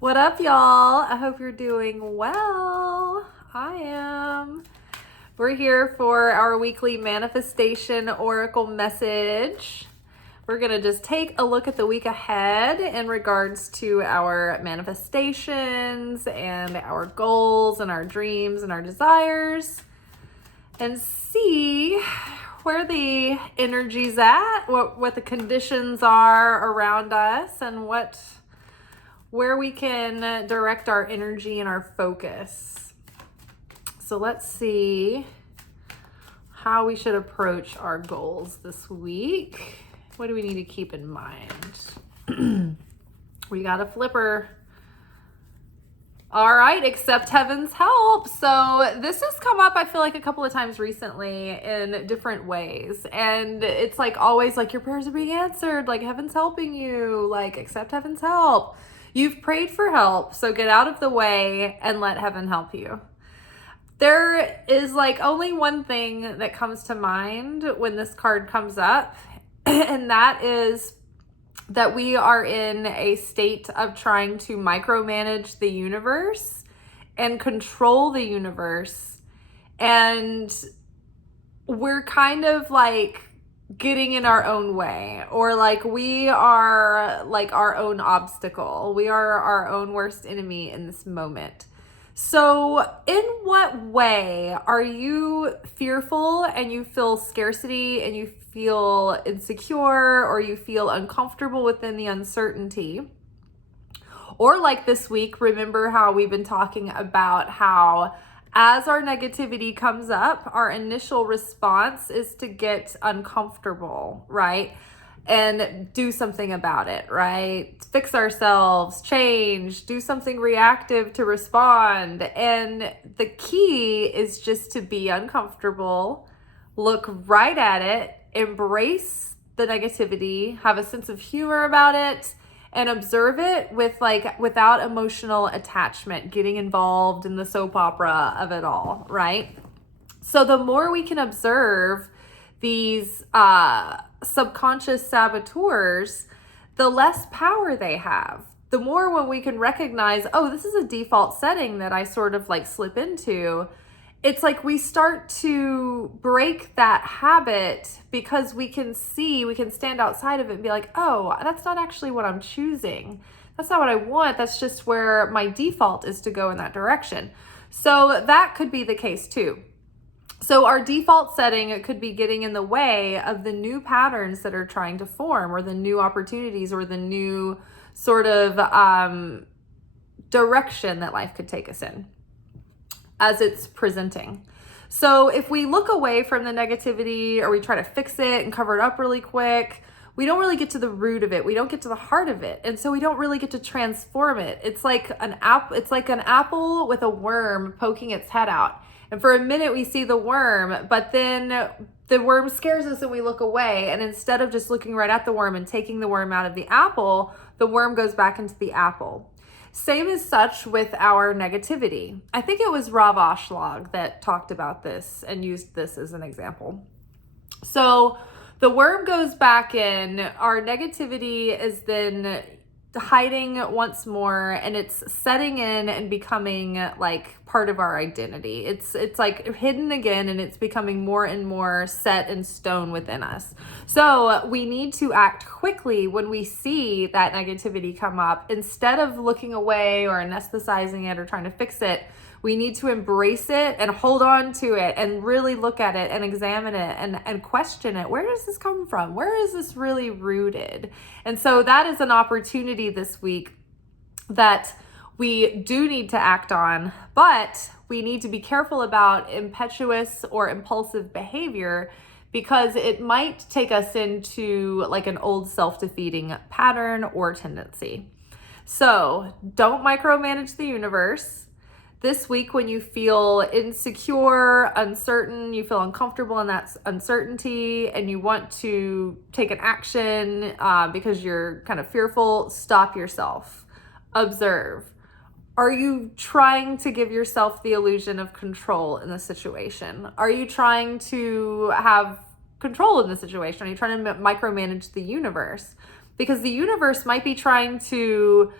What up, y'all? I hope you're doing well. I am. We're here for our weekly manifestation oracle message. We're going to just take a look at the week ahead in regards to our manifestations and our goals and our dreams and our desires, and see where the energy's at, what the conditions are around us, and where we can direct our energy and our focus. So let's see how we should approach our goals this week. What do we need to keep in mind? We got a flipper. All right, accept heaven's help. So this has come up, I feel like, a couple of times recently in different ways. And it's like always like your prayers are being answered, like heaven's helping you, like accept heaven's help. You've prayed for help, so get out of the way and let heaven help you. There is like only one thing that comes to mind when this card comes up, and that is that we are in a state of trying to micromanage the universe and control the universe. And we're kind of like getting in our own way, or like we are like our own obstacle. We are our own worst enemy in this moment. So in what way are you fearful and you feel scarcity and you feel insecure, or you feel uncomfortable within the uncertainty? Or like this week, remember how we've been talking about how as our negativity comes up, our initial response is to get uncomfortable, right? And do something about it, right? Fix ourselves, change, do something reactive to respond. And the key is just to be uncomfortable, look right at it, embrace the negativity, have a sense of humor about it, and observe it without emotional attachment, getting involved in the soap opera of it all, right? So the more we can observe these subconscious saboteurs, the less power they have. The more when we can recognize, oh, this is a default setting that I sort of like slip into, it's like we start to break that habit because we can stand outside of it and be like, oh, that's not actually what I'm choosing. That's not what I want. That's just where my default is to go in that direction. So that could be the case too. So our default setting, it could be getting in the way of the new patterns that are trying to form, or the new opportunities, or the new sort of direction that life could take us in as it's presenting. So if we look away from the negativity, or we try to fix it and cover it up really quick, we don't really get to the root of it. We don't get to the heart of it. And so we don't really get to transform it. It's like an apple with a worm poking its head out. And for a minute we see the worm, but then the worm scares us and we look away. And instead of just looking right at the worm and taking the worm out of the apple, the worm goes back into the apple. Same as such with our negativity. I think it was Rav Ashlag that talked about this and used this as an example. So the worm goes back in, our negativity is then hiding once more, and it's setting in and becoming like part of our identity. It's like hidden again, and it's becoming more and more set in stone within us. So we need to act quickly when we see that negativity come up. Instead of looking away or anesthetizing it or trying to fix it, we need to embrace it and hold on to it and really look at it and examine it and question it. Where does this come from? Where is this really rooted? And so that is an opportunity this week that we do need to act on, but we need to be careful about impetuous or impulsive behavior, because it might take us into like an old self-defeating pattern or tendency. So don't micromanage the universe. This week, when you feel insecure, uncertain, you feel uncomfortable in that uncertainty, and you want to take an action because you're kind of fearful, stop yourself. Observe. Are you trying to give yourself the illusion of control in the situation? Are you trying to have control in the situation? Are you trying to micromanage the universe? Because the universe might be trying to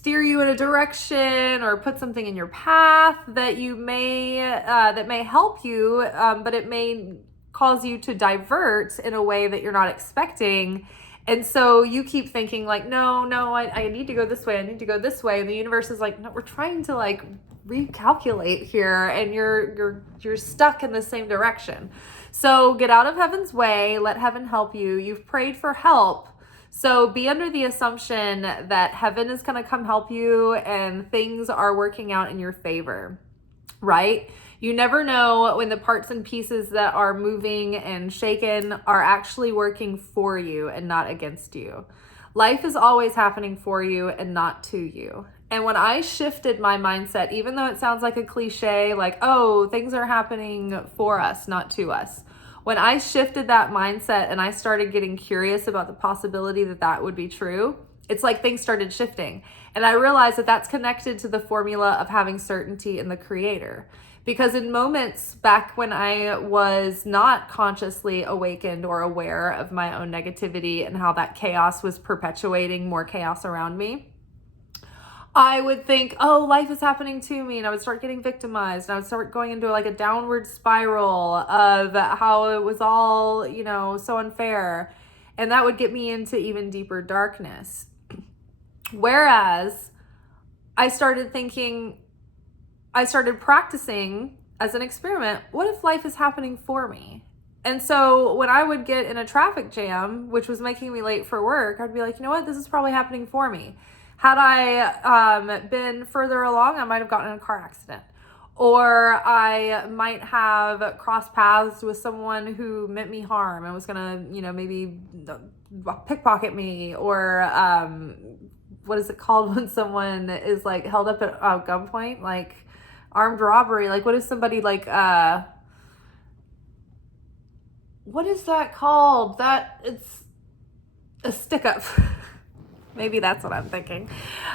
steer you in a direction or put something in your path that may help you, but it may cause you to divert in a way that you're not expecting. And so you keep thinking like, no, I need to go this way. I need to go this way. And the universe is like, no, we're trying to like recalculate here, and you're stuck in the same direction. So get out of heaven's way. Let heaven help you. You've prayed for help. So be under the assumption that heaven is going to come help you and things are working out in your favor, right? You never know when the parts and pieces that are moving and shaken are actually working for you and not against you. Life is always happening for you and not to you. And when I shifted my mindset, even though it sounds like a cliche, like, oh, things are happening for us, not to us. When I shifted that mindset and I started getting curious about the possibility that that would be true, it's like things started shifting. And I realized that that's connected to the formula of having certainty in the Creator. Because in moments back when I was not consciously awakened or aware of my own negativity and how that chaos was perpetuating more chaos around me, I would think, oh, life is happening to me. And I would start getting victimized. And I would start going into like a downward spiral of how it was all, so unfair. And that would get me into even deeper darkness. Whereas I started practicing as an experiment, what if life is happening for me? And so when I would get in a traffic jam, which was making me late for work, I'd be like, you know what? This is probably happening for me. Had I been further along, I might have gotten in a car accident. Or I might have crossed paths with someone who meant me harm and was going to, maybe pickpocket me. Or what is it called when someone is like held up at gunpoint? Like armed robbery. Like what if somebody like, what is that called? It's a stick up. Maybe that's what I'm thinking.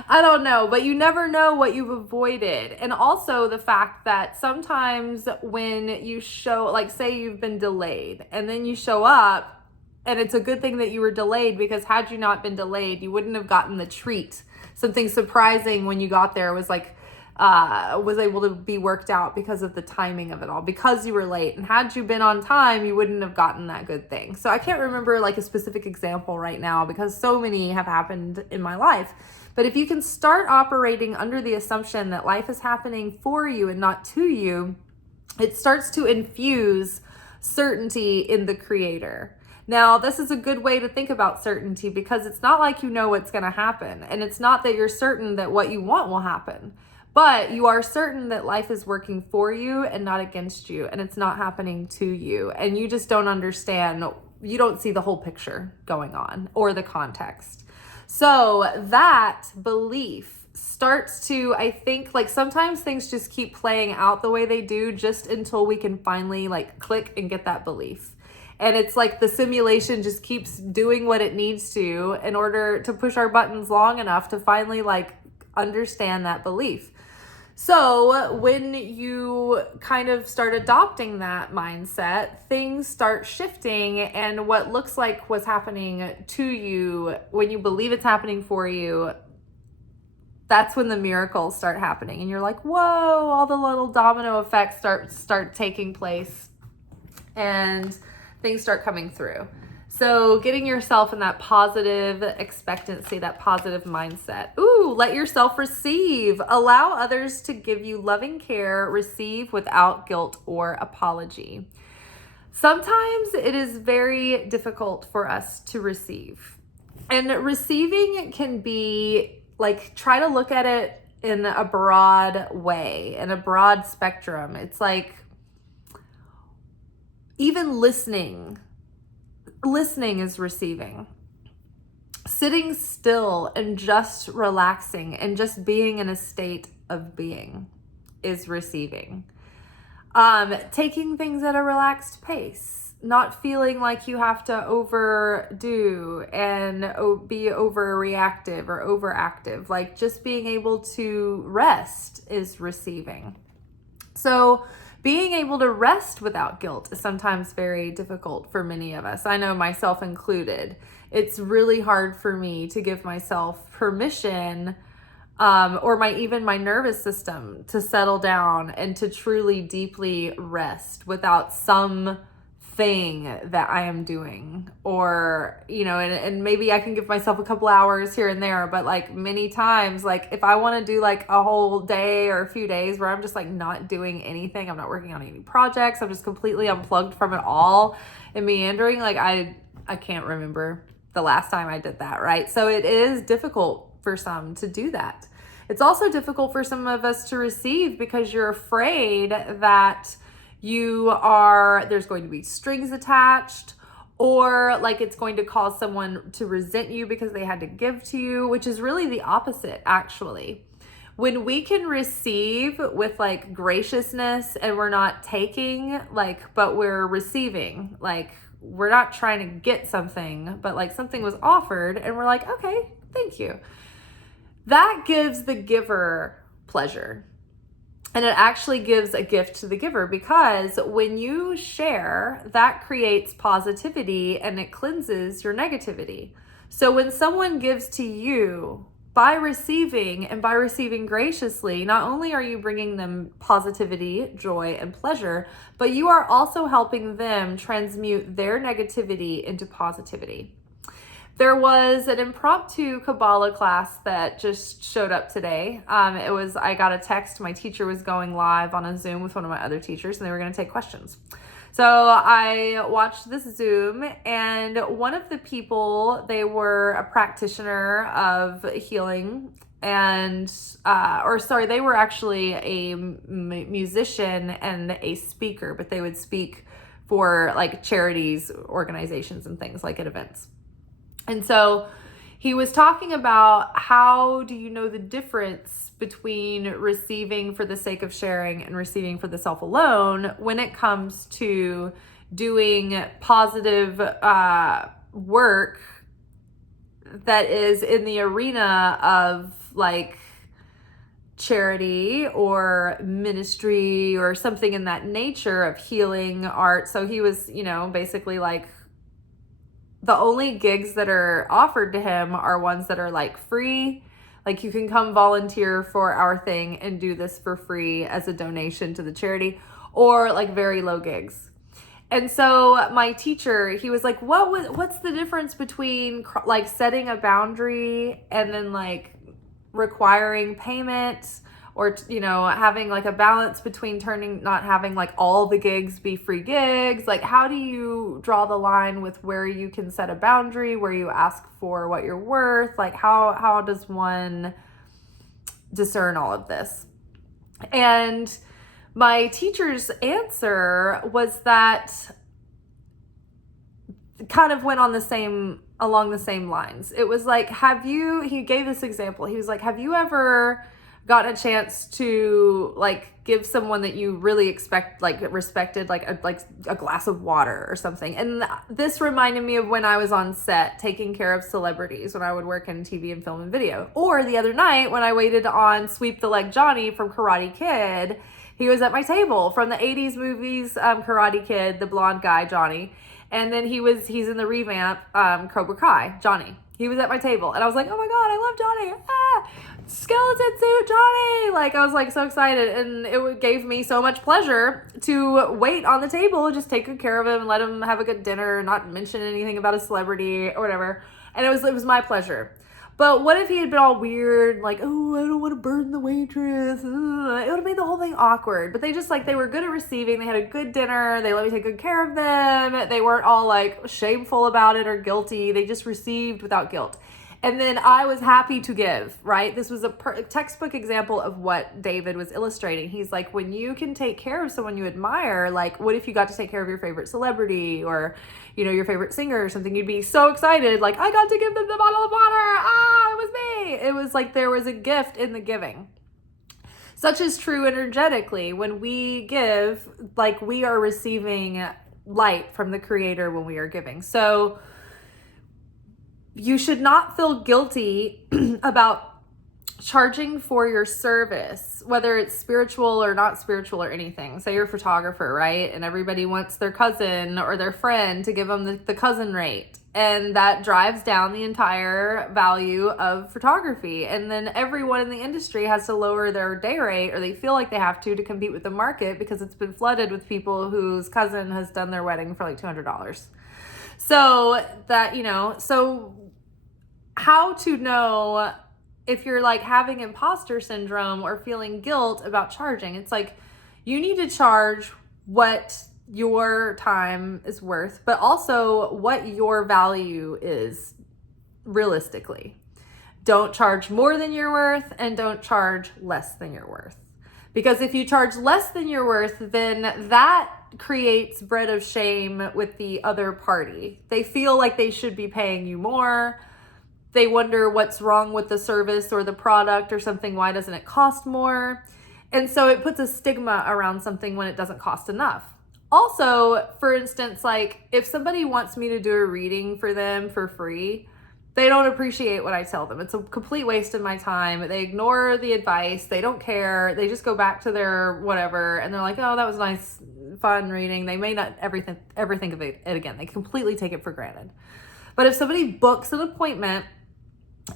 I don't know, but you never know what you've avoided. And also the fact that sometimes when you show, like say you've been delayed and then you show up, and it's a good thing that you were delayed, because had you not been delayed, you wouldn't have gotten the treat. Something surprising when you got there was like, was able to be worked out because of the timing of it all, because you were late. And had you been on time, you wouldn't have gotten that good thing. So I can't remember like a specific example right now because so many have happened in my life. But if you can start operating under the assumption that life is happening for you and not to you, it starts to infuse certainty in the Creator. Now, this is a good way to think about certainty, because it's not like you know what's going to happen. And it's not that you're certain that what you want will happen. But you are certain that life is working for you and not against you, and it's not happening to you. And you just don't understand, you don't see the whole picture going on or the context. So that belief starts to, I think, like sometimes things just keep playing out the way they do just until we can finally like click and get that belief. And it's like the simulation just keeps doing what it needs to in order to push our buttons long enough to finally like understand that belief. So when you kind of start adopting that mindset, things start shifting, and what looks like what's happening to you, when you believe it's happening for you, that's when the miracles start happening. And you're like, whoa, all the little domino effects start taking place and things start coming through. So getting yourself in that positive expectancy, that positive mindset. Ooh, let yourself receive. Allow others to give you loving care. Receive without guilt or apology. Sometimes it is very difficult for us to receive. And receiving can be like, try to look at it in a broad way, in a broad spectrum. It's like even listening is receiving. Sitting still and just relaxing and just being in a state of being is receiving. Taking things at a relaxed pace, not feeling like you have to overdo and be overreactive or overactive, like just being able to rest is receiving. So being able to rest without guilt is sometimes very difficult for many of us. I know myself included. It's really hard for me to give myself permission or even my nervous system to settle down and to truly deeply rest without some thing that I am doing, or, and maybe I can give myself a couple hours here and there, but like many times, like if I want to do like a whole day or a few days where I'm just like not doing anything, I'm not working on any projects, I'm just completely unplugged from it all and meandering, like I can't remember the last time I did that, right? So it is difficult for some to do that. It's also difficult for some of us to receive because you're afraid that there's going to be strings attached, or like it's going to cause someone to resent you because they had to give to you, which is really the opposite, actually. When we can receive with like graciousness and we're not taking, but we're receiving, we're not trying to get something, but like something was offered and we're like, okay, thank you. That gives the giver pleasure. And it actually gives a gift to the giver, because when you share, that creates positivity and it cleanses your negativity. So when someone gives to you, by receiving and by receiving graciously, not only are you bringing them positivity, joy, and pleasure, but you are also helping them transmute their negativity into positivity. There was an impromptu Kabbalah class that just showed up today. I got a text. My teacher was going live on a Zoom with one of my other teachers, and they were going to take questions. So I watched this Zoom, and one of the people, they were a practitioner of healing, and they were actually a musician and a speaker, but they would speak for like charities, organizations, and things like at events. And so he was talking about, how do you know the difference between receiving for the sake of sharing and receiving for the self alone when it comes to doing positive work that is in the arena of like charity or ministry or something in that nature of healing, art. So he was, basically like, the only gigs that are offered to him are ones that are like free. Like you can come volunteer for our thing and do this for free as a donation to the charity, or like very low gigs. And so my teacher, he was like, what's the difference between like setting a boundary and then like requiring payment, or, having like a balance between not having like all the gigs be free gigs? Like, how do you draw the line with where you can set a boundary, where you ask for what you're worth? Like, how does one discern all of this? And my teacher's answer was that kind of went along the same lines. It was like, he gave this example. He was like, have you ever gotten a chance to like give someone that you really respected, like a glass of water or something? And this reminded me of when I was on set taking care of celebrities when I would work in TV and film and video. Or the other night when I waited on Sweep the Leg Johnny from Karate Kid. He was at my table from the 80s movies, Karate Kid, the blonde guy, Johnny. And then he's in the revamp, Cobra Kai, Johnny. He was at my table and I was like, oh my God, I love Johnny. Skeleton suit Johnny. Like, I was like so excited, and it gave me so much pleasure to wait on the table, just take good care of him, let him have a good dinner, not mention anything about a celebrity or whatever. And it was my pleasure. But what if he had been all weird, like, oh, I don't want to burden the waitress. It would have made the whole thing awkward. But they were good at receiving. They had a good dinner. They let me take good care of them. They weren't all like shameful about it or guilty. They just received without guilt. And then I was happy to give, right? This was a textbook example of what David was illustrating. He's like, when you can take care of someone you admire, like what if you got to take care of your favorite celebrity or, your favorite singer or something? You'd be so excited. Like, I got to give them the bottle of water. It was me. It was like there was a gift in the giving. Such is true energetically. When we give, like we are receiving light from the Creator when we are giving. So you should not feel guilty about charging for your service, whether it's spiritual or not spiritual or anything. Say you're a photographer, right? And everybody wants their cousin or their friend to give them the cousin rate. And that drives down the entire value of photography. And then everyone in the industry has to lower their day rate, or they feel like they have to compete with the market, because it's been flooded with people whose cousin has done their wedding for like $200. So that, so how to know if you're like having imposter syndrome or feeling guilt about charging. It's like, you need to charge what your time is worth, but also what your value is realistically. Don't charge more than you're worth, and don't charge less than you're worth. Because if you charge less than you're worth, then that creates bread of shame with the other party. They feel like they should be paying you more. They wonder what's wrong with the service or the product or something. Why doesn't it cost more? And so it puts a stigma around something when it doesn't cost enough. Also, for instance, like if somebody wants me to do a reading for them for free, they don't appreciate what I tell them. It's a complete waste of my time. They ignore the advice. They don't care. They just go back to their whatever. And they're like, oh, that was a nice, fun reading. They may not ever think of it again. They completely take it for granted. But if somebody books an appointment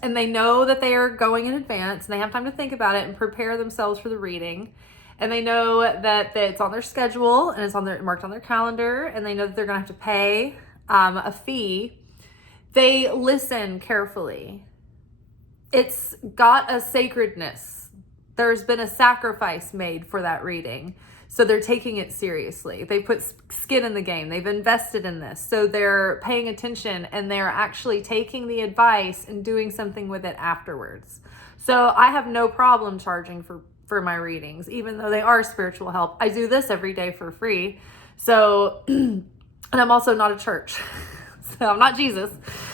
and they know that they are going in advance and they have time to think about it and prepare themselves for the reading, and they know that it's on their schedule and it's marked on their calendar, and they know that they're going to have to pay a fee, they listen carefully. It's got a sacredness. There's been a sacrifice made for that reading. So they're taking it seriously. They put skin in the game. They've invested in this. So they're paying attention, and they're actually taking the advice and doing something with it afterwards. So I have no problem charging for my readings, even though they are spiritual help. I do this every day for free. So, and I'm also not a church. So I'm not Jesus.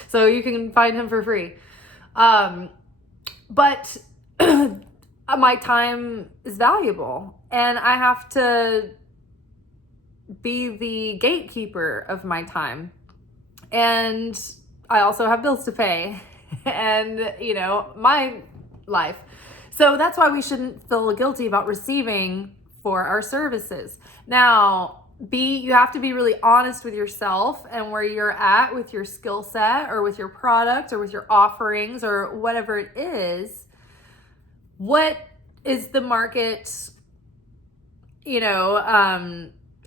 So you can find him for free. But my time is valuable, and I have to be the gatekeeper of my time. And I also have bills to pay and, my life. So that's why we shouldn't feel guilty about receiving for our services. Now, you have to be really honest with yourself and where you're at with your skill set or with your product or with your offerings or whatever it is. What is the market,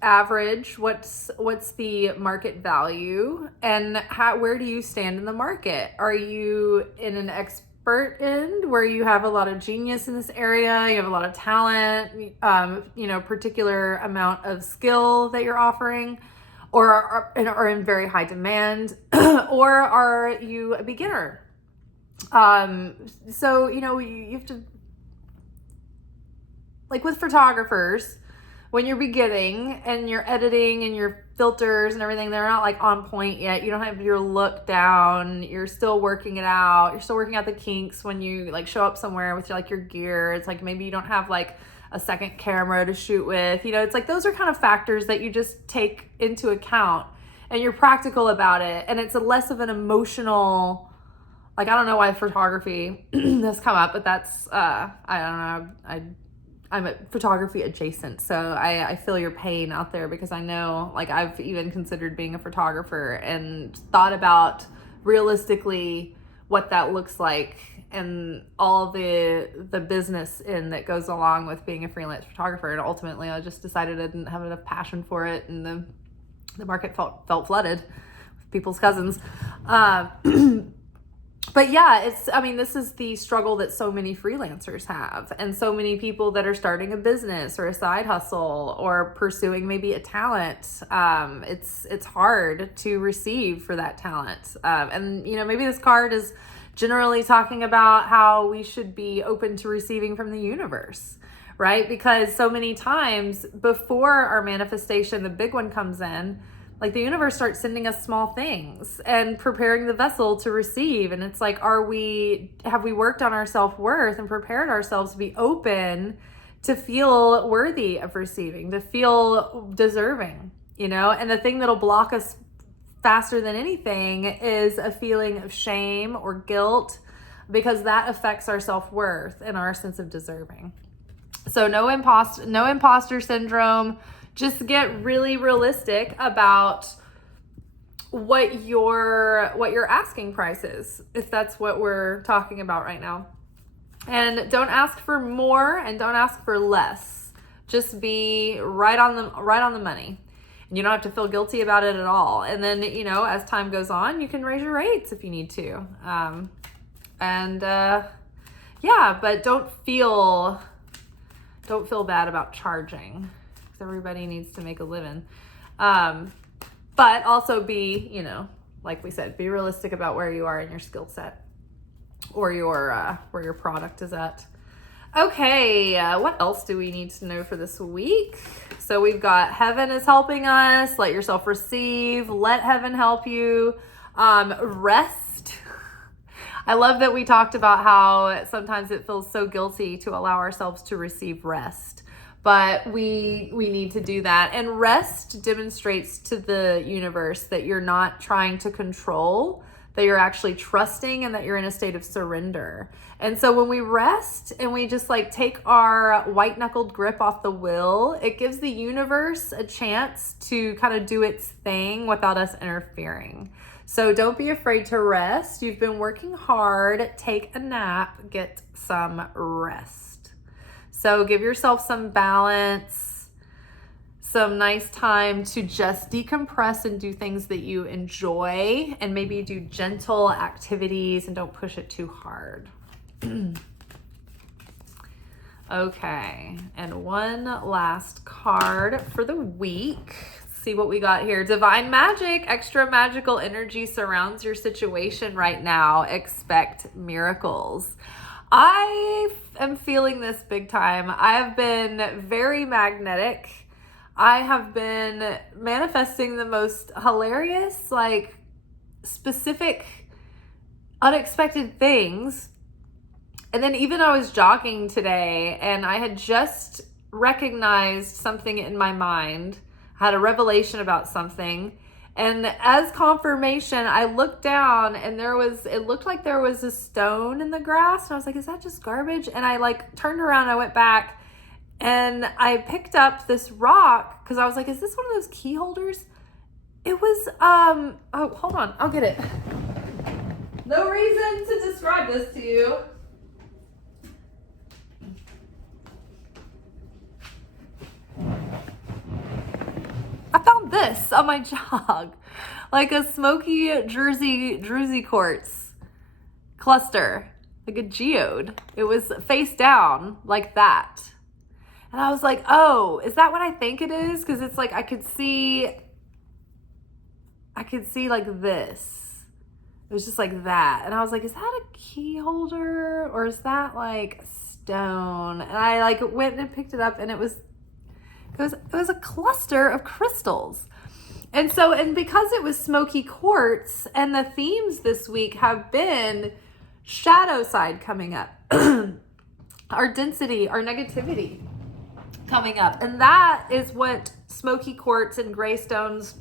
average? What's the market value, and where do you stand in the market? Are you in an expert end where you have a lot of genius in this area, you have a lot of talent, particular amount of skill that you're offering, or are in very high demand, or are you a beginner? So you have to, like with photographers, when you're beginning and you're editing and your filters and everything, they're not like on point yet. You don't have your look down. You're still working it out. You're still working out the kinks when you like show up somewhere with your gear. It's like maybe you don't have like a second camera to shoot with. It's like those are kind of factors that you just take into account, and you're practical about it. And it's less of an emotional, like, I don't know why photography has come up, but that's, I don't know. I'm a photography adjacent, so I feel your pain out there, because I know, like, I've even considered being a photographer and thought about realistically what that looks like and all the business that goes along with being a freelance photographer. And ultimately, I just decided I didn't have enough passion for it, and the market felt flooded with people's cousins. But yeah, this is the struggle that so many freelancers have, and so many people that are starting a business or a side hustle or pursuing maybe a talent. It's hard to receive for that talent. And maybe this card is generally talking about how we should be open to receiving from the universe, right? Because so many times before our manifestation, the big one comes in, like the universe starts sending us small things and preparing the vessel to receive. And it's like, have we worked on our self-worth and prepared ourselves to be open to feel worthy of receiving, to feel deserving, And the thing that'll block us faster than anything is a feeling of shame or guilt, because that affects our self-worth and our sense of deserving. So no imposter syndrome. Just get really realistic about what your asking price is, if that's what we're talking about right now. And don't ask for more and don't ask for less. Just be right on the money. And you don't have to feel guilty about it at all. And then, as time goes on, you can raise your rates if you need to. But don't feel bad about charging, because everybody needs to make a living. But also be, like we said, be realistic about where you are in your skill set, or where your product is at. Okay, what else do we need to know for this week? So we've got heaven is helping us. Let yourself receive. Let heaven help you. Rest. I love that we talked about how sometimes it feels so guilty to allow ourselves to receive rest. But we need to do that. And rest demonstrates to the universe that you're not trying to control, that you're actually trusting, and that you're in a state of surrender. And so when we rest and we just take our white-knuckled grip off the will, it gives the universe a chance to kind of do its thing without us interfering. So don't be afraid to rest. You've been working hard. Take a nap. Get some rest. So give yourself some balance, some nice time to just decompress and do things that you enjoy, and maybe do gentle activities and don't push it too hard. Okay, and one last card for the week. Let's see what we got here. Divine Magic, extra magical energy surrounds your situation right now. Expect miracles. I am feeling this big time. I have been very magnetic. I have been manifesting the most hilarious, specific, unexpected things. And then even I was jogging today and I had just recognized something in my mind. I had a revelation about something. And as confirmation, I looked down and it looked like there was a stone in the grass. And I was like, is that just garbage? And I turned around, I went back and I picked up this rock because I was like, is this one of those key holders? It was, oh, hold on, I'll get it. No reason to describe this to you. I found this on my jog, like a smoky druzy quartz cluster, like a geode. It was face down like that. And I was like, oh, is that what I think it is? Because it's I could see like this. It was just like that. And I was like, is that a key holder or is that stone? And I went and picked it up and it was a cluster of crystals. And because it was smoky quartz, and the themes this week have been shadow side coming up, our density, our negativity coming up. And that is what smoky quartz and gray stones,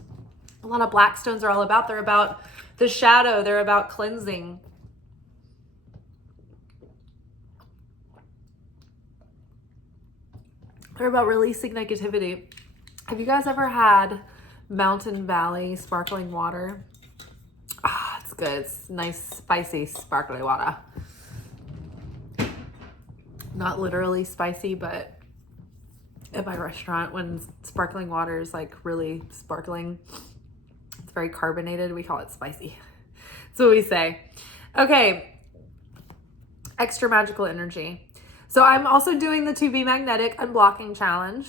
a lot of black stones are all about. They're about the shadow. They're about cleansing. They're about releasing negativity. Have you guys ever had Mountain Valley sparkling water? Ah, it's good. It's nice, spicy, sparkling water. Not literally spicy, but at my restaurant, when sparkling water is really sparkling, it's very carbonated. We call it spicy. That's what we say. Okay. Extra magical energy. So I'm also doing the To Be Magnetic Unblocking Challenge,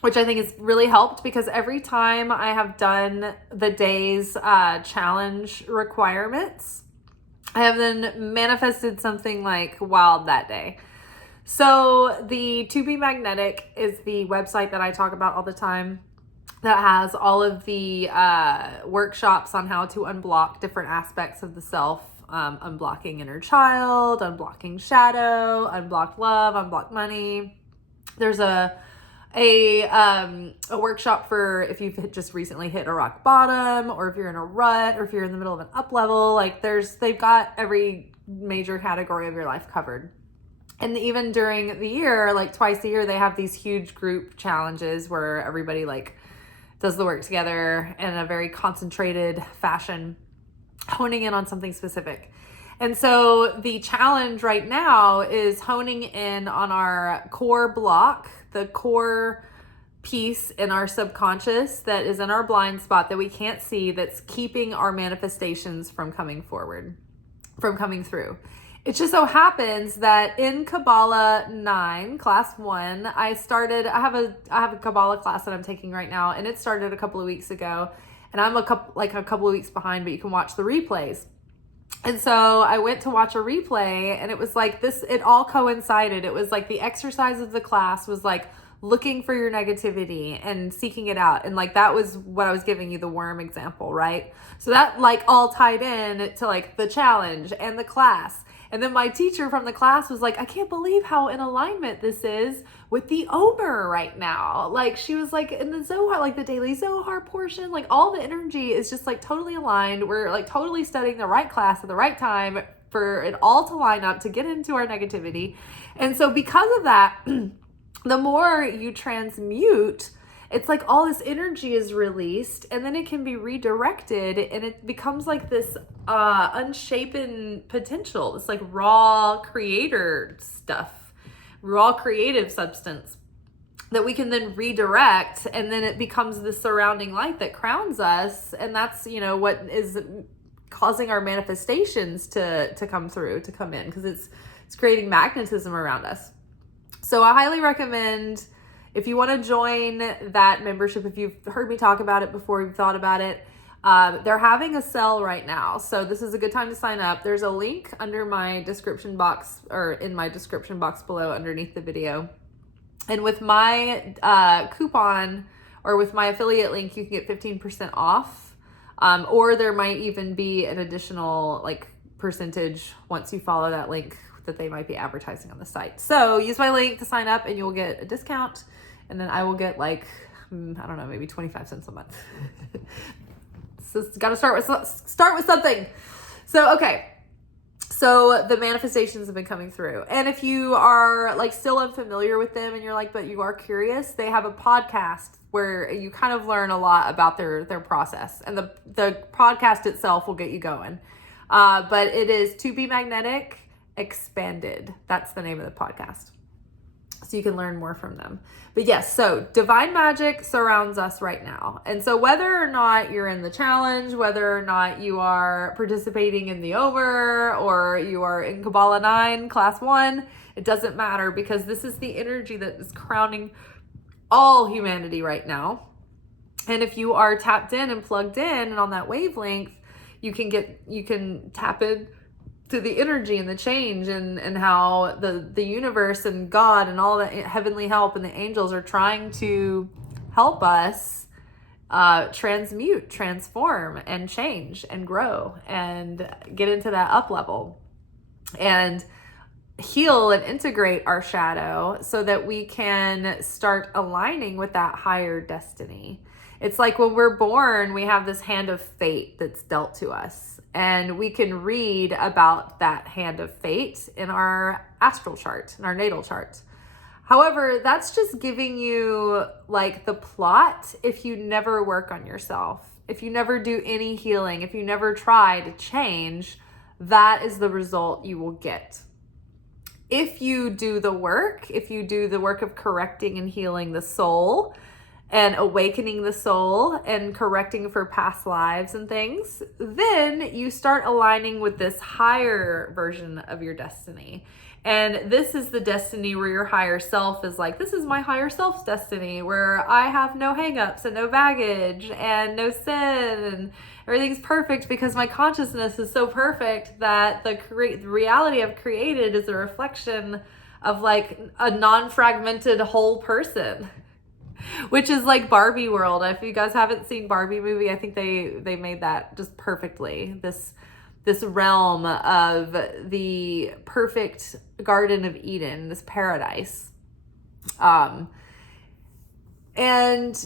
which I think has really helped because every time I have done the day's challenge requirements, I have then manifested something wild that day. So the To Be Magnetic is the website that I talk about all the time that has all of the workshops on how to unblock different aspects of the self. Unblocking inner child, unblocking shadow, unblocked love, unblocked money. There's a workshop for if you've just recently hit a rock bottom, or if you're in a rut, or if you're in the middle of an up level. They've got every major category of your life covered. And even during the year, twice a year, they have these huge group challenges where everybody does the work together in a very concentrated fashion, honing in on something specific. And so the challenge right now is honing in on our core block, the core piece in our subconscious that is in our blind spot that we can't see, that's keeping our manifestations from coming forward, from coming through. It just so happens that in Kabbalah 9, class 1, I have a Kabbalah class that I'm taking right now, and it started a couple of weeks ago, and I'm a couple of weeks behind, but you can watch the replays. And so I went to watch a replay, and it was like this, it all coincided. It was like the exercise of the class was like looking for your negativity and seeking it out. And like, that was what I was giving you, the worm example, right? So that like all tied in to like the challenge and the class. And then my teacher from the class was like, I can't believe how in alignment this is with the Omer right now. Like, she was like, in the Zohar, like the daily Zohar portion, like all the energy is just like totally aligned. We're like totally studying the right class at the right time for it all to line up to get into our negativity. And so because of that, the more you transmute, it's like all this energy is released, and then it can be redirected, and it becomes like this unshapen potential. It's like raw creator stuff, raw creative substance that we can then redirect, and then it becomes the surrounding light that crowns us. And that's, you know, what is causing our manifestations to come through, to come in, because it's creating magnetism around us. So I highly recommend, if you want to join that membership, if you've heard me talk about it before, you've thought about it, they're having a sale right now. So this is a good time to sign up. There's a link under my description box, or in my description box below underneath the video. And with my coupon, or with my affiliate link, you can get 15% off. Or there might even be an additional like percentage once you follow that link that they might be advertising on the site. So use my link to sign up and you'll get a discount. And then I will get like, I don't know, maybe 25 cents a month. So it's got to start with something. So, okay. So the manifestations have been coming through. And if you are like still unfamiliar with them and you're like, but you are curious, they have a podcast where you kind of learn a lot about their process. And the podcast itself will get you going. But it is To Be Magnetic Expanded. That's the name of the podcast. So you can learn more from them. But yes, so divine magic surrounds us right now. And so whether or not you're in the challenge, whether or not you are participating in the Omer, or you are in Kabbalah 9, class 1, it doesn't matter, because this is the energy that is crowning all humanity right now. And if you are tapped in and plugged in and on that wavelength, you can tap in to the energy and the change, and how the universe and God and all the heavenly help and the angels are trying to help us transmute, transform, and change and grow and get into that up level and heal and integrate our shadow so that we can start aligning with that higher destiny. It's like when we're born, we have this hand of fate that's dealt to us, and we can read about that hand of fate in our astral chart, in our natal chart. However, that's just giving you like the plot if you never work on yourself, if you never do any healing, if you never try to change, that is the result you will get. If you do the work, if you do the work of correcting and healing the soul, and awakening the soul and correcting for past lives and things, then you start aligning with this higher version of your destiny. And this is the destiny where your higher self is like, this is my higher self's destiny, where I have no hangups and no baggage and no sin, and everything's perfect because my consciousness is so perfect that the reality I've created is a reflection of like a non-fragmented whole person. Which is like Barbie world. If you guys haven't seen Barbie movie, I think they made that just perfectly. This realm of the perfect Garden of Eden, this paradise. And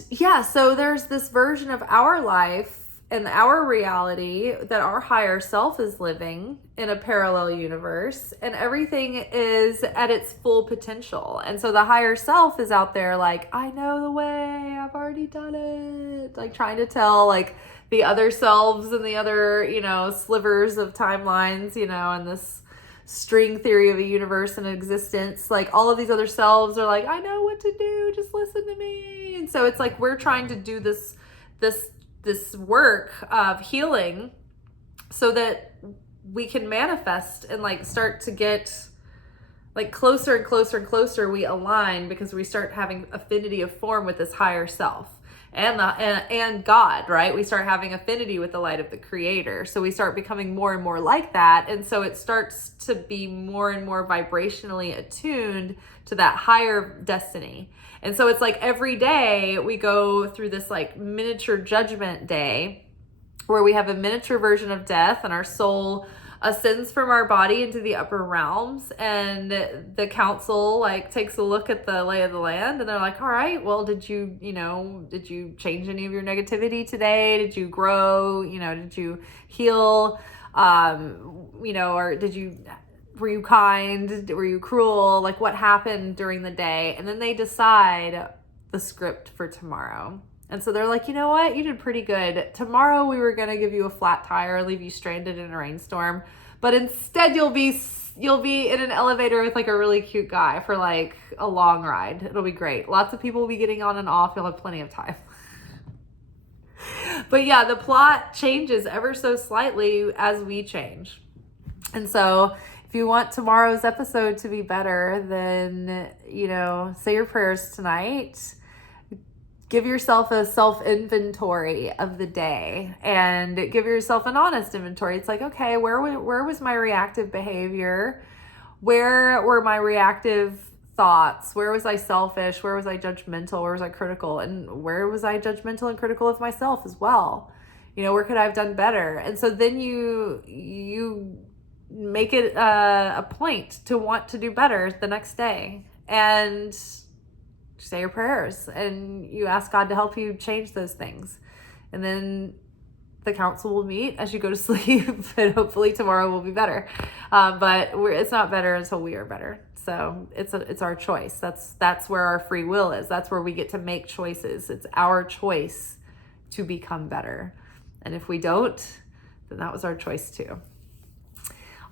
yeah, so there's this version of our life in our reality that our higher self is living in a parallel universe, and everything is at its full potential. And so the higher self is out there like, I know the way, I've already done it, like trying to tell like the other selves and the other, slivers of timelines, and this string theory of a universe and existence, like all of these other selves are like, I know what to do, just listen to me. And so it's like we're trying to do this work of healing so that we can manifest and like start to get like closer and closer and closer. We align because we start having affinity of form with this higher self and God, right? We start having affinity with the light of the creator. So we start becoming more and more like that. And so it starts to be more and more vibrationally attuned to that higher destiny. And so it's like every day we go through this like miniature judgment day where we have a miniature version of death, and our soul ascends from our body into the upper realms, and the council like takes a look at the lay of the land, and they're like, all right, well, did you change any of your negativity today? Did you grow? Did you heal? Or were you kind? Were you cruel? Like what happened during the day? And then they decide the script for tomorrow. And so they're like, you know what? You did pretty good. Tomorrow we were going to give you a flat tire, leave you stranded in a rainstorm, but instead you'll be in an elevator with like a really cute guy for like a long ride. It'll be great. Lots of people will be getting on and off. You'll have plenty of time. But yeah, the plot changes ever so slightly as we change. And so if you want tomorrow's episode to be better, then, say your prayers tonight. Give yourself a self-inventory of the day and give yourself an honest inventory. It's like, okay, where was my reactive behavior? Where were my reactive thoughts? Where was I selfish? Where was I judgmental? Where was I critical? And where was I judgmental and critical of myself as well? Where could I have done better? And so then you make it a point to want to do better the next day. And say your prayers and you ask God to help you change those things. And then the council will meet as you go to sleep, and hopefully tomorrow will be better. But it's not better until we are better. So it's our choice. That's where our free will is. That's where we get to make choices. It's our choice to become better. And if we don't, then that was our choice too.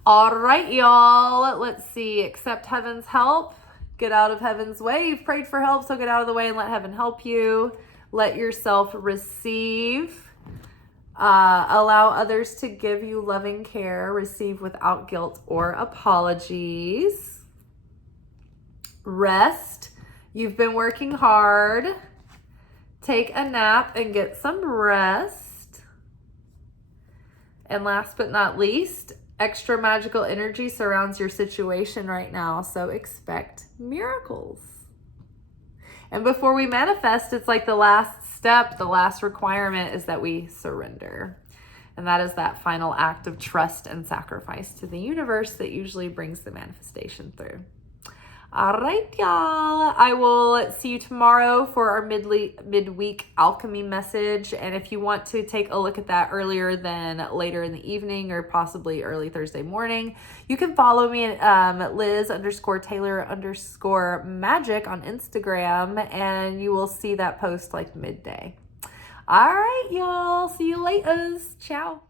All right, y'all. Let's see. Accept heaven's help. Get out of heaven's way. You've prayed for help, so get out of the way and let heaven help you. Let yourself receive. Allow others to give you loving care. Receive without guilt or apologies. Rest. You've been working hard. Take a nap and get some rest. And last but not least, extra magical energy surrounds your situation right now, so expect miracles. And before we manifest, it's like the last step, the last requirement is that we surrender. And that is that final act of trust and sacrifice to the universe that usually brings the manifestation through. All right, y'all. I will see you tomorrow for our midweek alchemy message. And if you want to take a look at that earlier than later in the evening or possibly early Thursday morning, you can follow me at Liz_Taylor_Magick on Instagram, and you will see that post like midday. All right, y'all. See you later. Ciao.